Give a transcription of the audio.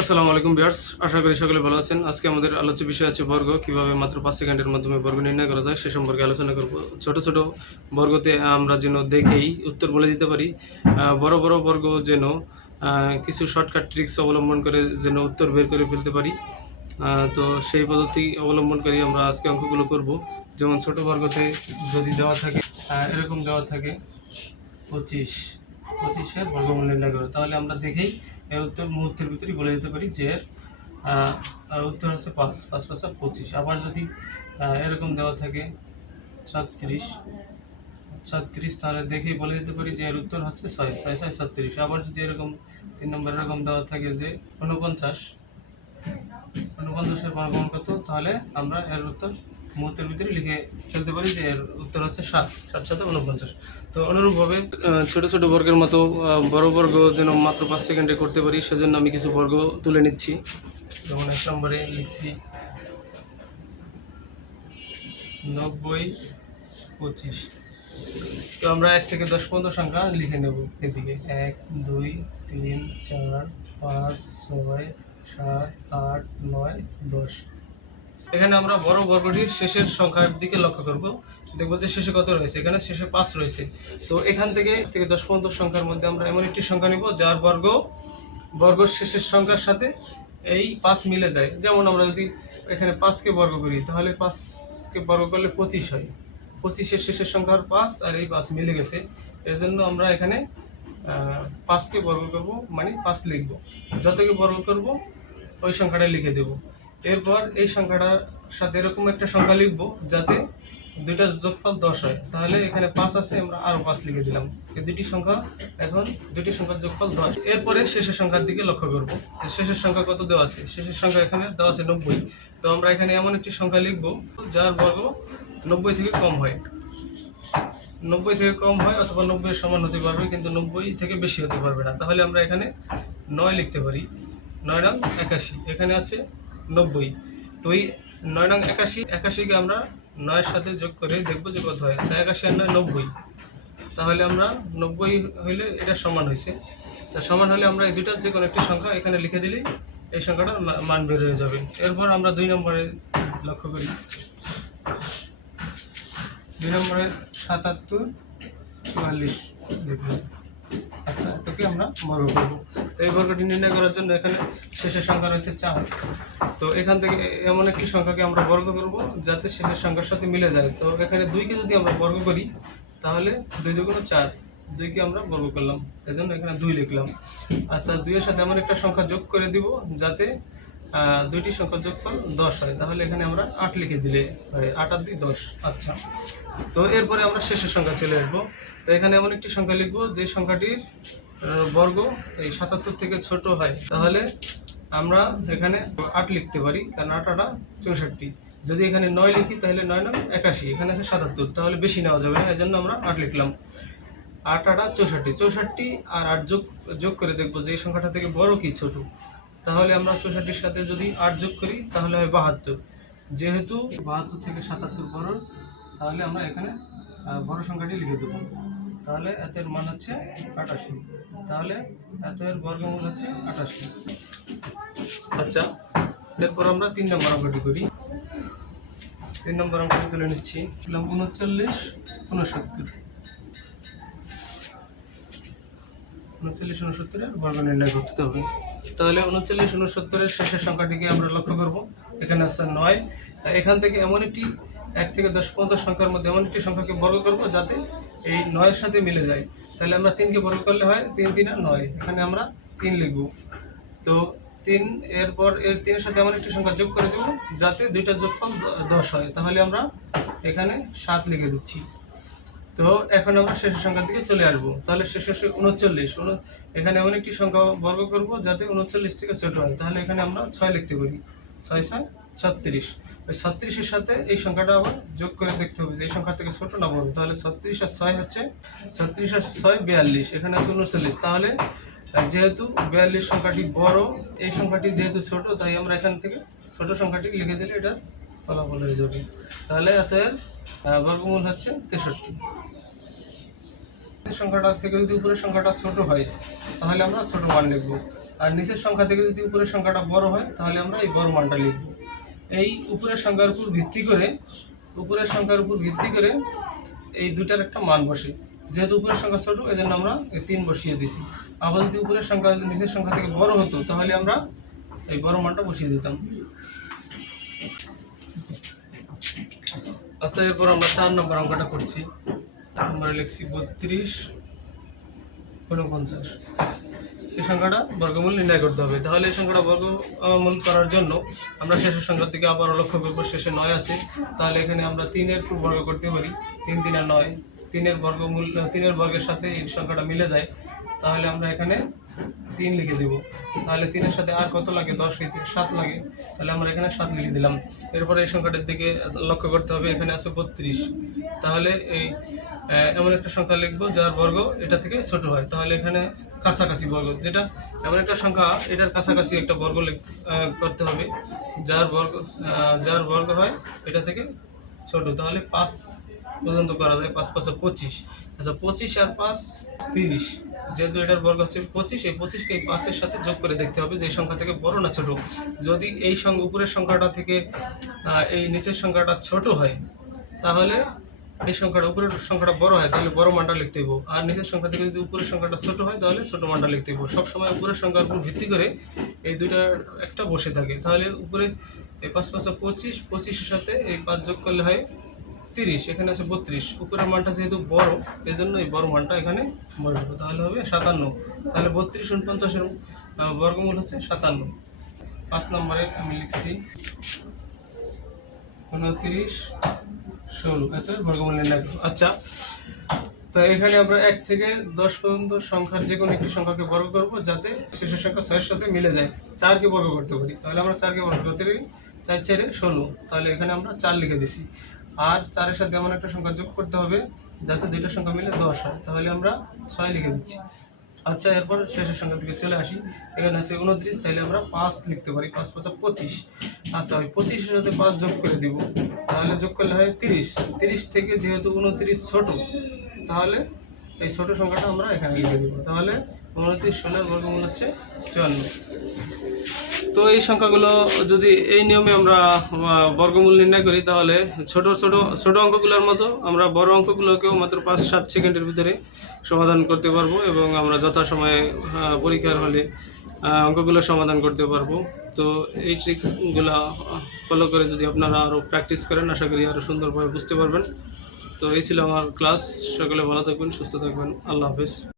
আসসালামু আলাইকুম বিয়ার্স আশা করি সকলে ভালো আছেন। আজকে আমাদের আলোচ্য বিষয় আছে বর্গ, কীভাবে মাত্র পাঁচ সেকেন্ডের মাধ্যমে বর্গ নির্ণয় করা যায় সে সম্পর্কে আলোচনা করব। ছোট ছোট বর্গতে আমরা যেন দেখেই উত্তর বলে দিতে পারি। বড় বড় বর্গ যেন কিছু শর্টকাট ট্রিক্স অবলম্বন করে যেন উত্তর বের করে ফেলতে পারি। তো সেই পদ্ধতি অবলম্বন করে আমরা আজকে অঙ্কগুলো করব। যেমন ছোট বর্গতে যদি দেওয়া থাকে এরকম দেওয়া থাকে, পঁচিশ পঁচিশের বর্গমূল নির্ণয় করো। তাহলে আমরা দেখেই এর উত্তর মুহূর্তের ভিতরেই বলে দিতে পারি যে এর উত্তর হচ্ছে পাঁচ পাঁচ, পাঁচা পঁচিশ। আবার যদি এরকম দেওয়া থাকে, ছত্রিশ ছত্রিশ, তাহলে দেখেই বলে দিতে পারি যে এর উত্তর হচ্ছে ছয় ছয় ছয়, ছত্রিশ। আবার যদি এরকম তিন নম্বর এরকম দেওয়া থাকে যে, ঊনপঞ্চাশ, ঊনপঞ্চাশের বর্গমূল কত? তাহলে আমরা এর উত্তর মুহূর্তের ভিতরে লিখে ফেলতে পারি যে এর উত্তর হচ্ছে সাত সাত সাথে উনপঞ্চাশ। তো অনুরূপভাবে ছোট ছোট বর্গের মতো বড় বর্গ যেন মাত্র পাঁচ সেকেন্ডে করতে পারি, সেজন্য আমি কিছু বর্গ তুলে নিচ্ছি। যেমন এক নম্বরে লিখছি, নব্বই পঁচিশ। তো আমরা এক থেকে দশ পর্যন্ত সংখ্যা লিখে নেব এদিকে। এক, দুই, তিন, চার, পাঁচ, ছয়, সাত, আট, নয়, দশ। এখানে আমরা বড় বর্গটির শেষের সংখ্যার দিকে লক্ষ্য করব। দেখব যে শেষে কত রয়েছে, এখানে শেষে পাঁচ রয়েছে। তো এখান থেকে থেকে দশ পর্যন্ত সংখ্যার মধ্যে আমরা এমন একটি সংখ্যা নিব, যার বর্গ বর্গ শেষের সংখ্যার সাথে এই পাঁচ মিলে যায়। যেমন আমরা যদি এখানে পাঁচকে বর্গ করি, তাহলে পাঁচকে বর্গ করলে পঁচিশ হয়। পঁচিশের শেষের সংখ্যার পাঁচ, আর এই পাঁচ মিলে গেছে। এর জন্য আমরা এখানে পাঁচকে বর্গ করব মানে পাঁচ লিখব। যতকে বর্গ করব, ওই সংখ্যাটা লিখে দেব। এরপর এই সংখ্যাটার সাথে এরকম একটা সংখ্যা লিখব যাতে দুইটা যোগফল দশ হয়। তাহলে এখানে পাঁচ আছে, আমরা আরও পাঁচ লিখে দিলাম। এই দুটি সংখ্যা, এখন দুটি সংখ্যার যোগফল দশ। এরপরে শেষের সংখ্যার দিকে লক্ষ্য করব। শেষের সংখ্যা কত দেওয়া আছে? শেষের সংখ্যা এখানে দেওয়া আছে নব্বই। তো আমরা এখানে এমন একটি সংখ্যা লিখব, যার বর্গ নব্বই থেকে কম হয়। নব্বই থেকে কম হয় অথবা নব্বই সমান হতে পারবে, কিন্তু নব্বই থেকে বেশি হতে পারবে না। তাহলে আমরা এখানে নয় লিখতে পারি। নয় নাম একাশি। এখানে আছে নব্বই। তো এই নয় নং একাশি, একাশিকে আমরা নয়ের সাথে যোগ করে দেখব যে কত হয়। তা একাশি আর নয়, নব্বই। তাহলে আমরা নব্বই হইলে এটা সমান হয়েছে তা সমান হলে আমরা এই দুইটার যে কোনো একটি সংখ্যা এখানে লিখে দিলেই এই সংখ্যাটার মা- মান বের হয়ে যাবে। এরপর আমরা দুই নম্বরে লক্ষ্য করি। দুই নম্বরে সাতাত্তর, চুয়াল্লিশ দেখুন। আচ্ছা এটাকে আমরা বর্গ করব। তো এই বর্গটি নির্ণয় করার জন্য এখানে শেষের সংখ্যা রয়েছে চার। তো এখান থেকে এমন একটি সংখ্যাকে আমরা বর্গ করব, যাতে শেষের সংখ্যার সাথে মিলে যায়। তো এখানে দুইকে যদি আমরা বর্গ করি, তাহলে দুই দুগুণ চার, দুইকে আমরা বর্গ করলাম। এজন্য এখানে দুই লিখলাম। আচ্ছা দুইয়ের সাথে এমন একটা সংখ্যা যোগ করে দিব, যাতে দুইটি সংখ্যার যোগফল দশ হয়। তাহলে এখানে আমরা আট লিখে দিলে হয়। আট আর দুই দশ। আচ্ছা। তো এরপরে আমরা শেষের সংখ্যা চলে আসব। তো এখানে এমন একটি সংখ্যা লিখব যে সংখ্যাটির বর্গ এই সাতাত্তর থেকে ছোট হয়। তাহলে আমরা এখানে আট লিখতে পারি। কারণ আট আটা চৌষট্টি। যদি এখানে নয় লিখি, তাহলে নয় নয় একাশি। এখানে আছে সাতাত্তর। তাহলে বেশি নেওয়া যাবে না। এই জন্য আমরা আট লিখলাম। আট আটা চৌষট্টি। চৌষট্টি আর আট যোগ যোগ করে দেখব যে এই সংখ্যাটা থেকে বড় কি ছোট। তাহলে আমরা চৌষট্টির সাথে যদি আট যোগ করি, তাহলে হয় বাহাত্তর। যেহেতু বাহাত্তর থেকে সাতাত্তর বড়, তাহলে আমরা এখানে বড় সংখ্যাটি লিখে দেবো। তাহলে এতের মান হচ্ছে আটাশি। তাহলে এতের বর্গমূল হচ্ছে আটাশি। আচ্ছা এরপর আমরা তিন নম্বর অঙ্কটি করি। তিন নম্বর অঙ্কটি তুলে নিচ্ছি। উনচল্লিশ, উনসত্তর। উনচল্লিশ, উনসত্তরের বর্গ নির্ণয় করতে হবে। তাহলে উনচল্লিশ, উনসত্তরের শেষের সংখ্যাটিকে আমরা লক্ষ্য করব। এখানে আছে নয়। এখান থেকে এমন একটি এক থেকে দশ পর্যন্ত সংখ্যার মধ্যে এমন একটি সংখ্যাকে বর্গ করব যাতে এই নয়ের সাথে মিলে যায়। তাহলে আমরা তিনকে বর্গ করলে হয় তিন তিন আর নয়। এখানে আমরা তিন লিখব। তো তিন এরপর এর তিনের সাথে এমন একটি সংখ্যা যোগ করে দেব যাতে দুইটা যোগফল দশ হয়। তাহলে আমরা এখানে সাত লিখে দিচ্ছি। তো এখন আমরা শেষের সংখ্যার দিকে চলে আসব। তাহলে শেষ শেষে উনচল্লিশ। উন- এখানে এমন একটি সংখ্যা বর্গ করব যাতে উনচল্লিশ থেকে ছোট হয়। তাহলে এখানে আমরা ছয় লিখতে পারি। ছয় ছয় ছত্রিশ। ওই ছত্রিশের সাথে এই সংখ্যাটা আবার যোগ করে দেখতে হবে যে এই সংখ্যা থেকে ছোট না বড়। তাহলে ছত্রিশ আর ছয় হচ্ছে ছত্রিশ আর ছয় বিয়াল্লিশ। এখানে আছে উনচল্লিশ। তাহলে যেহেতু বিয়াল্লিশ সংখ্যাটি বড়, এই সংখ্যাটি যেহেতু ছোট, তাই আমরা এখান থেকে ছোট সংখ্যাটি লিখে দিলে এটা ফলাফল হয়ে যাবে। তাহলে এত এর বর্গমূল হচ্ছে তেষট্টি। সংখ্যাটা থেকে যদি উপরের সংখ্যাটা ছোট হয়, তাহলে আমরা ছোট মান লিখব। আর নিচের সংখ্যা থেকে যদি উপরের সংখ্যাটা বড় হয়, তাহলে আমরা এই বড় মানটা লিখব। এই উপরের সংখ্যার উপর ভিত্তি করে, উপরের সংখ্যার উপর ভিত্তি করে এই দুটার একটা মান বসে। যেহেতু উপরের সংখ্যা ছোট এই জন্য আমরা এই তিন বসিয়ে দিছি। আবার যদি উপরের সংখ্যা, নিচের সংখ্যা থেকে বড় হতো, তাহলে আমরা এই বড় মানটা বসিয়ে দিতাম। আচ্ছা এরপর আমরা চার নম্বর অঙ্কটা করছি। আমরা লিখছি বত্রিশ উনপঞ্চাশ এই সংখ্যাটা বর্গমূল নির্ণয় করতে হবে। তাহলে এই সংখ্যাটা বর্গমূল করার জন্য আমরা শেষের সংখ্যার দিকে আবার লক্ষ্য করব, শেষে নয় আছে। তাহলে এখানে আমরা তিনের বর্গ করতে পারি। তিন তিনের নয়। তিনের বর্গমূল, তিনের বর্গের সাথে এই সংখ্যাটা মিলে যায়। তাহলে আমরা এখানে তিন লিখে দেব। তাহলে তিনের সাথে আর কত লাগে? দশ সাত লাগে। তাহলে আমরা এখানে সাত লিখে দিলাম। এরপরে এই সংখ্যাটার দিকে লক্ষ্য করতে হবে, এখানে আছে বত্রিশ। তাহলে এই এমন একটা সংখ্যা লিখব যার বর্গ এটা থেকে ছোট হয়। তাহলে এখানে কাছাকাছি বর্গ, যেটা এমন একটা সংখ্যা, এটার কাছাকাছি একটা বর্গ করতে হবে। যার বর্গ যার বর্গ হয় এটা থেকে ছোট। তাহলে পাঁচ পর্যন্ত করা যায়, পাঁচ পাঁচে পঁচিশ। আচ্ছা পঁচিশ আর পাঁচ তিরিশ। যেহেতু এটার বর্গ হচ্ছে পঁচিশ, এই পঁচিশকে এই পাঁচের সাথে যোগ করে দেখতে হবে যে সংখ্যা থেকে বড় না ছোট। যদি এই সংখ্যা উপরের সংখ্যাটা থেকে এই নিচের সংখ্যাটা ছোট হয়, তাহলে এই সংখ্যাটা, উপরের সংখ্যাটা বড় হয়, তাহলে বড় মানটা লিখতে হইব। আর নিচের সংখ্যা থেকে যদি উপরের সংখ্যাটা ছোট হয়, তাহলে ছোট মানটা লিখতে হইব। সবসময় উপরের সংখ্যার উপর ভিত্তি করে এই দুইটার একটা বসে থাকে। তাহলে উপরে এই পাঁচ পাঁচশো পঁচিশ, পঁচিশের সাথে এই পাঁচ যোগ করলে হয় তিরিশ, এখানে আছে বত্রিশ। উপরের মানটা যেহেতু বড় এই জন্য এই বড় মানটা এখানে বসবে তাহলে হবে সাতান্ন। তাহলে বত্রিশ উনপঞ্চাশের বর্গমূল হচ্ছে সাতান্ন। পাঁচ নম্বরে আমি লিখছি, উনত্রিশ ষোলো, এত বর্গমূল নির্ণয়। আচ্ছা তো এখানে আমরা এক থেকে দশ পর্যন্ত সংখ্যার যে কোনো একটি সংখ্যাকে বর্গ করব, যাতে শেষের সংখ্যা ছয়ের সাথে মিলে যায়। চারকে বর্গ করতে পারি, তাহলে আমরা চারকে বর্গ করতে পারি, চার চারে ষোলো। তাহলে এখানে আমরা চার লিখে দিছি। আর চারের সাথে এমন একটা সংখ্যা যোগ করতে হবে, যাতে দুইটা সংখ্যা মিলে দশ হয়। তাহলে আমরা ছয় লিখে দিচ্ছি। আচ্ছা এরপর শেষের সংখ্যা থেকে চলে আসি। এখানে আছে উনত্রিশ তাহলে আমরা পাঁচ লিখতে পারি, পাঁচ পাঁচা পঁচিশ। আচ্ছা ওই পঁচিশের সাথে পাঁচ যোগ করে দিব। তাহলে যোগ করলে হয় তিরিশ। তিরিশ থেকে যেহেতু উনত্রিশ ছোট, তাহলে এই ছোট সংখ্যাটা আমরা এখানে লিখে দেবো। তাহলে উনত্রিশ ষোলোর বর্গমূল হচ্ছে চুয়ান্ন। তো এই সংখ্যাগুলো যদি এই নিয়মে আমরা বর্গমূল নির্ণয় করি, তাহলে ছোট ছোট ছোট অঙ্কগুলোর মতো আমরা বড় অঙ্কগুলোকেও মাত্র পাঁচ, সাত সেকেন্ডের ভিতরে সমাধান করতে পারব এবং আমরা যথাসময়ে পরীক্ষার হলে অঙ্কগুলো সমাধান করতে পারব। তো এই ট্রিক্সগুলো ফলো করে যদি আপনারা আরও প্র্যাকটিস করেন, আশা করি আরও সুন্দরভাবে বুঝতে পারবেন। তো এই ছিল আমার ক্লাস সকলে ভালো থাকবেন সুস্থ থাকবেন। আল্লাহ হাফিজ।